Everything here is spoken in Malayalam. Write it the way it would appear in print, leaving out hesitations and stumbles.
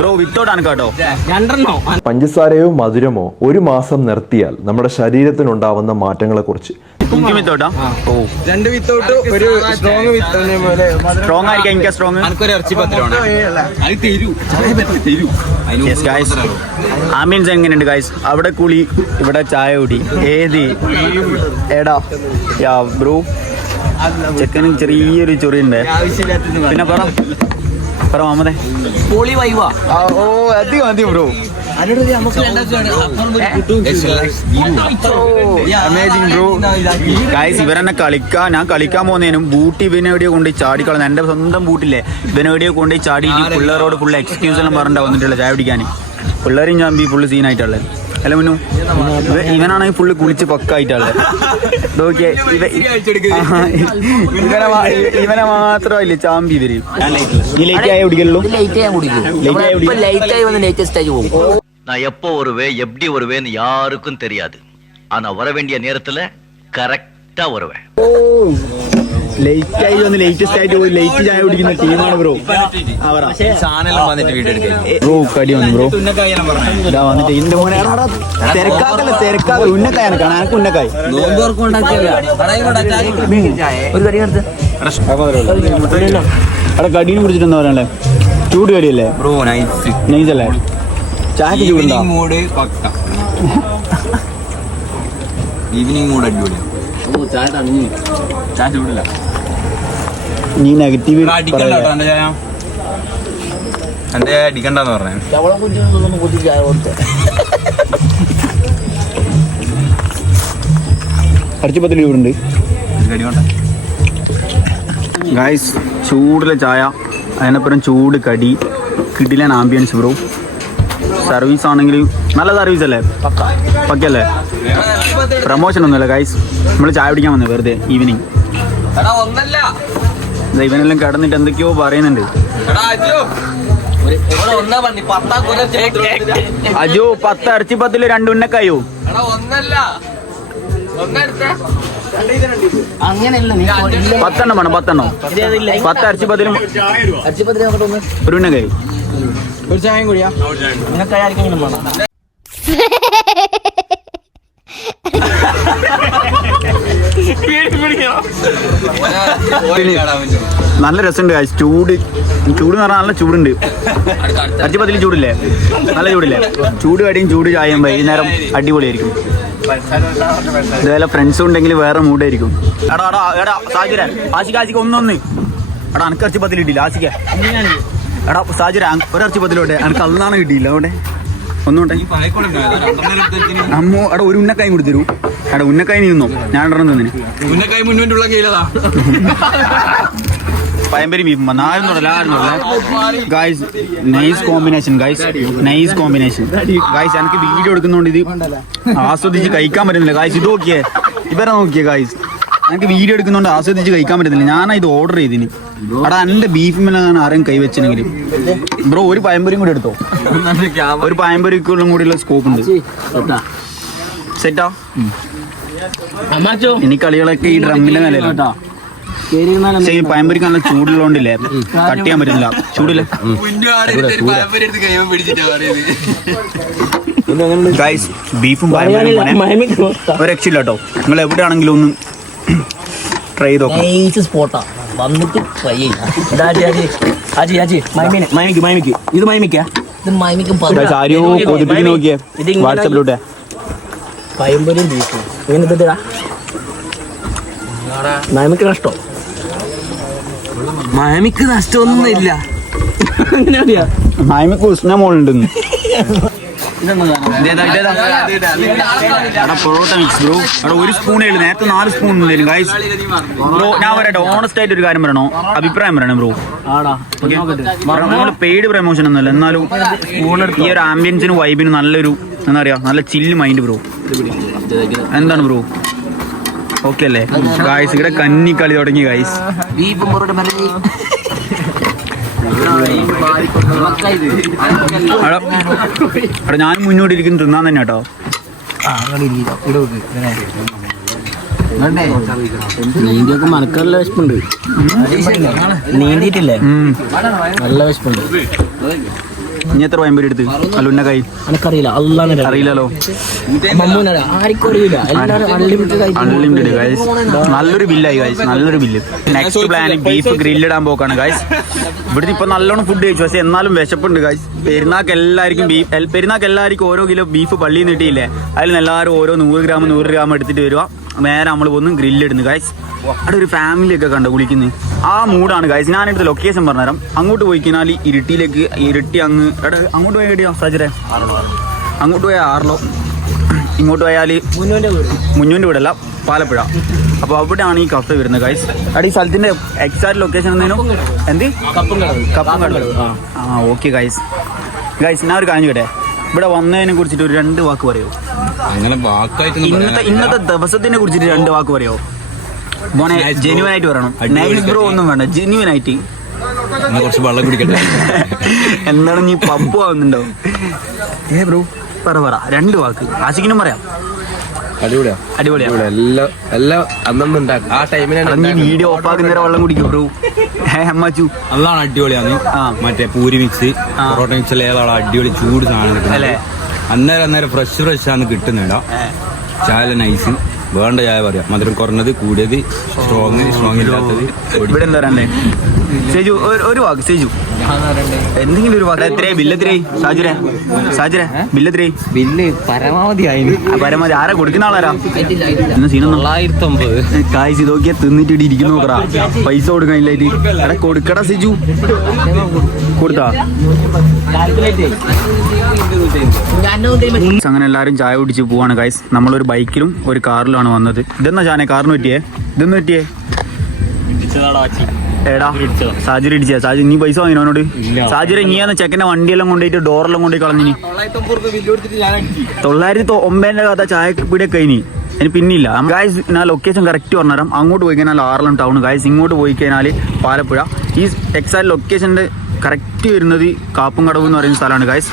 ബ്രോ വിത്തൗട്ടാണ് കേട്ടോ. പഞ്ചസാരയോ മധുരമോ ഒരു മാസം നിർത്തിയാൽ നമ്മുടെ ശരീരത്തിനുണ്ടാവുന്ന മാറ്റങ്ങളെ കുറിച്ച്. രണ്ട് വിത്തൗട്ട് ഒരു സ്ട്രോങ് ആയിരിക്കും. എനിക്ക് സ്ട്രോങ് ആംബിയൻസ് എങ്ങനെയുണ്ട് ഗൈസ്? അവിടെ കുളി, ഇവിടെ ചായ കുടി, ഏത് എടാ യാ ബ്രോ. ചെക്കന് ചെറിയൊരു ചൊറിയുണ്ട്. പിന്നെ പറ മാമതെ പോളി വൈവാ. ഓ അതി മതി ബ്രോ. Amazing bro. ഗൈസ് ഇവരെന്നെ ഞാൻ കളിക്കാൻ പോകുന്നതിനും ബൂട്ട് ഇവനെ എവിടെയോ കൊണ്ട് ചാടിക്കളഞ്ഞ. എന്റെ സ്വന്തം ബൂട്ടില്ലേ ഇവനെ എവിടെയോ കൊണ്ട് ചാടി പിള്ളേരോട് ഫുള്ള് എക്സ്ക്യൂസ് എല്ലാം പറഞ്ഞിട്ടാ വന്നിട്ടുള്ള ചായ പിടിക്കാൻ. പിള്ളേരും ചാമ്പി ഫുള്ള് സീനായിട്ടുള്ളത്. അല്ല മുന്നു ഇവനാണെങ്കിൽ ഫുള്ള് കുളിച്ച് പക്കായിട്ടുള്ളത്. ഇവനെ മാത്രമല്ലേ ചാമ്പി ഇവര്. ഈ ലേറ്റ് ആയ കുടിക്കലുള്ളൂ. நான் எப்போ வருவேன் எப்படி வருவேன்னு யாருக்கும் தெரியாது. ஆனா வர வேண்டிய நேரத்துல கரெக்டா வருவேன். ലേറ്റ് ആയി വന്ന് ലേറ്റസ്റ്റ് ആയിട്ട് പോയി ലേറ്റ് ചായ കുടിക്കുന്ന ടീമാണ് ബ്രോ. ബ്രോ കടി വന്നു ബ്രോ. ഇതാ വന്നിട്ട് ഇതിന്റെ മോനെ തിരക്കാക്കല്ല ഉന്നക്കായാണ് കാണാൻ. എനിക്ക് ഉന്നക്കായി അവിടെ കടീനെ കുടിച്ചിട്ട് എന്താ പറയാനല്ലേ? ചൂട് കടിയല്ലേ ബ്രോ? നൈസല്ലേ? ചായക്ക് ചൂടുണ്ടോ? ഈവനിങ് മൂഡ് അടിപൊളി. ചായ ചൂടില്ല. നീ നെഗറ്റീവ് എന്റെ അടിക്കണ്ടെന്ന് പറഞ്ഞു. അടിച്ചപ്പത്തിൽ ചൂടുണ്ട് ഗൈസ്. ചൂടിലെ ചായ, അതിനപ്പുറം ചൂട് കടി, കിടിലൻ ആംബിയൻസ് ബ്രോ. സർവീസ് ആണെങ്കിൽ നല്ല സർവീസ് അല്ലേ? പക്കല്ലേ? പ്രമോഷൻ ഒന്നുമില്ല ഗൈസ്. നമ്മൾ ചായ പിടിക്കാൻ വന്നത് വെറുതെ ഈവനിങ്. ഇവനെല്ലാം കിടന്നിട്ട് എന്തൊക്കെയോ പറയുന്നുണ്ട്. അജു 10 ഇറച്ചിപ്പത്തില് 2 ഉന്നക്കായോ? പത്തെണ്ണം വേണം. 10 ഇറച്ചിപ്പത്തിലും 1 ഉന്നക്കായി. ഒരു ചായയും കൂടിയാ ഉന്നക്കായിരിക്കും വേണം. നല്ല രസമുണ്ട് ഗൈസ്. ചൂട് എന്ന് പറഞ്ഞാൽ നല്ല ചൂടുണ്ട്. അടിപ്പത്തിൽ ചൂടില്ലേ? നല്ല ചൂടില്ലേ? ചൂട് കടിയും ചൂട് ചായയും വൈകുന്നേരം അടിപൊളിയായിരിക്കും. ഇതുപോലെ ഫ്രണ്ട്സും ഉണ്ടെങ്കിൽ വേറെ മൂഡായിരിക്കും. എടാ സാജുരാൻ ആശിക്ക് ഒന്നൊന്ന് എടാ അനക്ക് ഇറച്ചിപ്പത്തിൽ കിട്ടിയില്ല. ആശിക്ക എടാ സാജുര ഒരിറച്ചിപ്പത്തിലോട്ടെ അനക്ക് അന്നാണ് കിട്ടിയില്ല. അവിടെ ഒന്നുകൊണ്ടേ അമ്മോ എടാ ഒരു ഉന്നക്കായും കൂടി തരൂ. എടാ ഉന്നക്കായി നീന്നോ? ഞാൻ ഇടണം തന്നിന് ഉന്നക്കായി മുന്നോട്ടുള്ള കയ്യിലതാ. പയമ്പരി beef guys. Nice combination guys. Nice combination guys. എനിക്ക് വീഡിയോ എടുക്കുന്നതുകൊണ്ട് ഇത് ആസ്വദിച്ച് കഴിക്കാൻ പറ്റുന്നില്ല ഗൈസ്. ഇത് നോക്കിയേ, ഇവരെ നോക്കിയേ ഗൈസ്. എനിക്ക് വീഡിയോ എടുക്കുന്നതുകൊണ്ട് ആസ്വദിച്ച് കഴിക്കാൻ പറ്റുന്നില്ല. ഞാനാ ഇത് ഓർഡർ ചെയ്തിന്. എടാ എന്റെ ബീഫിൽ ആരെയും കൈവച്ചെങ്കിൽ ബ്രോ ഒരു പയമ്പരിയും കൂടി എടുത്തോ. ഒരു പയമ്പരിക്കുള്ളും കൂടിയുള്ള സ്കോപ്പ് ഉണ്ട്. സെറ്റാ? ഇനി കളികളൊക്കെ ഈ ഡ്രമ്മിന്റെ നിലയിലാ. പക്ഷേ ഈ പയമ്പരിക്ക് നല്ല ചൂടുള്ളോണ്ടില്ലേ കട്ട് ചെയ്യാൻ പറ്റുന്നില്ല. ചൂടില്ലേ ഗൈസ്? ബീഫും ഒരു രക്ഷയില്ല കേട്ടോ. നിങ്ങൾ എവിടെയാണെങ്കിലും ഒന്ന് ട്രൈ ചെയ്ത് നോക്കാം. ആരെയോ കൊതിപ്പിച്ച് നോക്കിയേ വാട്സാപ്പിലൂടെ. പയമ്പൊരിയും ബീഫും ഇങ്ങനെ മയമിക്ക് നഷ്ടോ? മയമിക്ക് നഷ്ടമൊന്നുമില്ല. മയമിക്ക് ഉസ്ന മോളുണ്ടെന്ന്. Parotta mix bro. അവിടെ 1 സ്പൂണേ ഉള്ളൂ. നേരത്തെ 4 സ്പൂൺ ഉണ്ടായിരുന്നു ഗൈസ്. ബ്രോ ഞാൻ പറയട്ടെ, ഓണസ്റ്റ് ആയിട്ട് ഒരു കാര്യം പറയണോ? അഭിപ്രായം പറയണേ ബ്രോ. നമ്മൾ പെയ്ഡ് പ്രമോഷൻ ഒന്നുമല്ല, എന്നാലും ഈ ഒരു ആംബിയൻസിനും വൈബിനും നല്ലൊരു എന്താ പറയാ നല്ല ചില്ല് മൈൻഡ് ബ്രോ. എന്താണ് ബ്രോ? ഓക്കെ അല്ലേ ഗൈസ്? ഇവിടെ കന്നി കളി തുടങ്ങി ഗൈസ്. അവിടെ ഞാൻ മുന്നോട്ട് ഇരിക്കുന്നു തിന്നാൻ തന്നെ കേട്ടോ. നീന്തിയൊക്കെ മനക്കല്ല വിശപ്പുണ്ട്. നീന്തിയിട്ടില്ലേ? നല്ല വിശപ്പുണ്ട്. ഇനി എത്ര പയമ്പൊരി എടുത്ത് അല്ല ഉന്നക്കായി എനിക്കറിയില്ല. അല്ലാതെ അറിയില്ലല്ലോ. ആർക്കും അറിയില്ല. എല്ലാവരും അൺലിമിറ്റഡ് ഗൈസ്. നല്ലൊരു ബില്ലായി ഗൈസ്, നല്ലൊരു ബില്ല്. നെക്സ്റ്റ് പ്ലാൻ ബീഫ് ഗ്രില്ലിടാൻ പോക്കാണ് ഗൈസ്. ഇവിടുന്ന് ഇപ്പൊ നല്ലോണം ഫുഡ് കഴിച്ചു, പക്ഷെ എന്നാലും വിശപ്പുണ്ട് ഗൈസ്. പെരുന്നാൾക്ക് എല്ലാവർക്കും ഓരോ കിലോ ബീഫ് പള്ളിയിൽ നിന്ന് കിട്ടിയില്ലേ, അതിൽ നിന്ന് എല്ലാവരും ഓരോ 100 ഗ്രാം എടുത്തിട്ട് വരിക. നേരെ നമ്മൾ വന്ന് ഗ്രില്ലിടുന്നു ഗൈസ്. അവിടെ ഒരു ഫാമിലി ഒക്കെ കണ്ടു കുളിക്കുന്നത്. ആ മൂടാണ് ഗൈസ്. ഞാനെടുത്ത് ലൊക്കേഷൻ പറഞ്ഞുതരാം. അങ്ങോട്ട് പോയി കഴിഞ്ഞാൽ ഇരുട്ടി അങ്ങോട്ട് പോയി എവിടെയോ സാജിരെ, അങ്ങോട്ട് പോയാൽ 6 ഇങ്ങോട്ട് പോയാൽ മുന്നൂൻ്റെ വീടല്ല പാലപ്പുഴ. അപ്പോൾ അവിടെയാണ് ഈ കഫേ വരുന്നത് ഗൈസ്. അവിടെ ഈ സ്ഥലത്തിന്റെ എക്സാക്ട് ലൊക്കേഷൻ എന്തെങ്കിലും കപ്പുംകടവ്. Okay guys. ഞാൻ ഒരു കാര്യം കേട്ടെ, ഇവിടെ വന്നതിനെ കുറിച്ചിട്ട് ഒരു 2 വാക്ക് പറയോ? അങ്ങനെ വാക്കായിട്ട് ഇന്നത്തെ ദിവസത്തിനെ കുറിച്ചിട്ട് 2 വാക്ക് പറയോ? മോനെ ജെന്യുവൻ ആയിട്ട് പറയണം. നൈസ് ബ്രോ ഒന്നും വേണ്ട, ജെന്യുവൻ ആയിട്ട്. കുറച്ച് വെള്ളം കുടിക്കട്ടെ. എന്താണ് നീ പമ്പ് ആവുന്നുണ്ടോ? ബ്രോ പറ 2 വാക്ക്. ആശിക്കിനും പറയാം. അടിപൊളിയാ. എല്ലാം അന്നുണ്ടാക്കും. ആ ടൈമിലാണ് നീ വീഡിയോ ഓഫ് ആക്കുന്നേരം വെള്ളം കുടിക്കും ബ്രോ. അമ്മാച്ചു നല്ലാണ്, അടിപൊളിയാണ്. മറ്റേ പൂരി മിക്സ്, പൊറോട്ട മിക്സ് ഏതാണ് അടിപൊളി ചൂട് സാധനം അല്ലേ? അന്നേരം ഫ്രഷ് ആണ് കിട്ടുന്നുണ്ടോ. ചായ നൈസ്, വേണ്ട ചായ പറയാം. മധുരം കുറഞ്ഞത്, കൂടിയത്, സ്ട്രോങ് ഇല്ലാത്തത്. ഇവിടെ എന്താ പറയണ്ടേ? സേജു ഒരു വാക്ക്. സേജു എന്തെങ്കിലും ഒരു വാക്ക്. എത്രയായി ബില്ല്? എത്രയായി സാജുരെ ബില്ല് എത്രയായി? ബില്ല് പരമാവധി പരമാവധി ആരാ കൊടുക്കുന്ന ആളാരാ? സീനൊന്നും 990. കായ്സ് ഇതൊക്കെ തിന്നിട്ട് ഇരിക്കുന്നു നോക്കറാ. പൈസ കൊടുക്കാനില്ലായിട്ട് എടാ കൊടുക്കടാ സിജു. കൊടുത്താ? അങ്ങനെ എല്ലാവരും ചായ കുടിച്ച് പോവാണ് ഗൈസ്. നമ്മളൊരു ബൈക്കിലും ഒരു കാറിലുമാണ് വന്നത്. ഇതെന്നാ ചാനെ കാറിന് പറ്റിയേ? എടാ സാജുരി ഇടിച്ചാ? സാജു നീ പൈസ വാങ്ങിനോ അവനോട്? സാജുര നീയാന്ന് ചെക്കൻ്റെ വണ്ടിയെല്ലാം കൊണ്ടുപോയിട്ട് ഡോറെല്ലാം കൊണ്ടുപോയി കളഞ്ഞിനി. 909 കഥ ചായപ്പീടിയൊക്കെ കഴിഞ്ഞി. ഇനി പിന്നില്ല ഗായ്സ്. ഞാൻ ലൊക്കേഷൻ കറക്റ്റ് പറഞ്ഞുതരാം. അങ്ങോട്ട് പോയി കഴിഞ്ഞാൽ ആറളം ടൗൺ ഗായ്സ്, ഇങ്ങോട്ട് പോയി കഴിഞ്ഞാൽ പാലപ്പുഴ. ഈ എക്സാക്ട് ലൊക്കേഷൻ്റെ കറക്റ്റ് വരുന്നത് കാപ്പുംകടവ് എന്ന് പറയുന്ന സ്ഥലമാണ് ഗായ്സ്.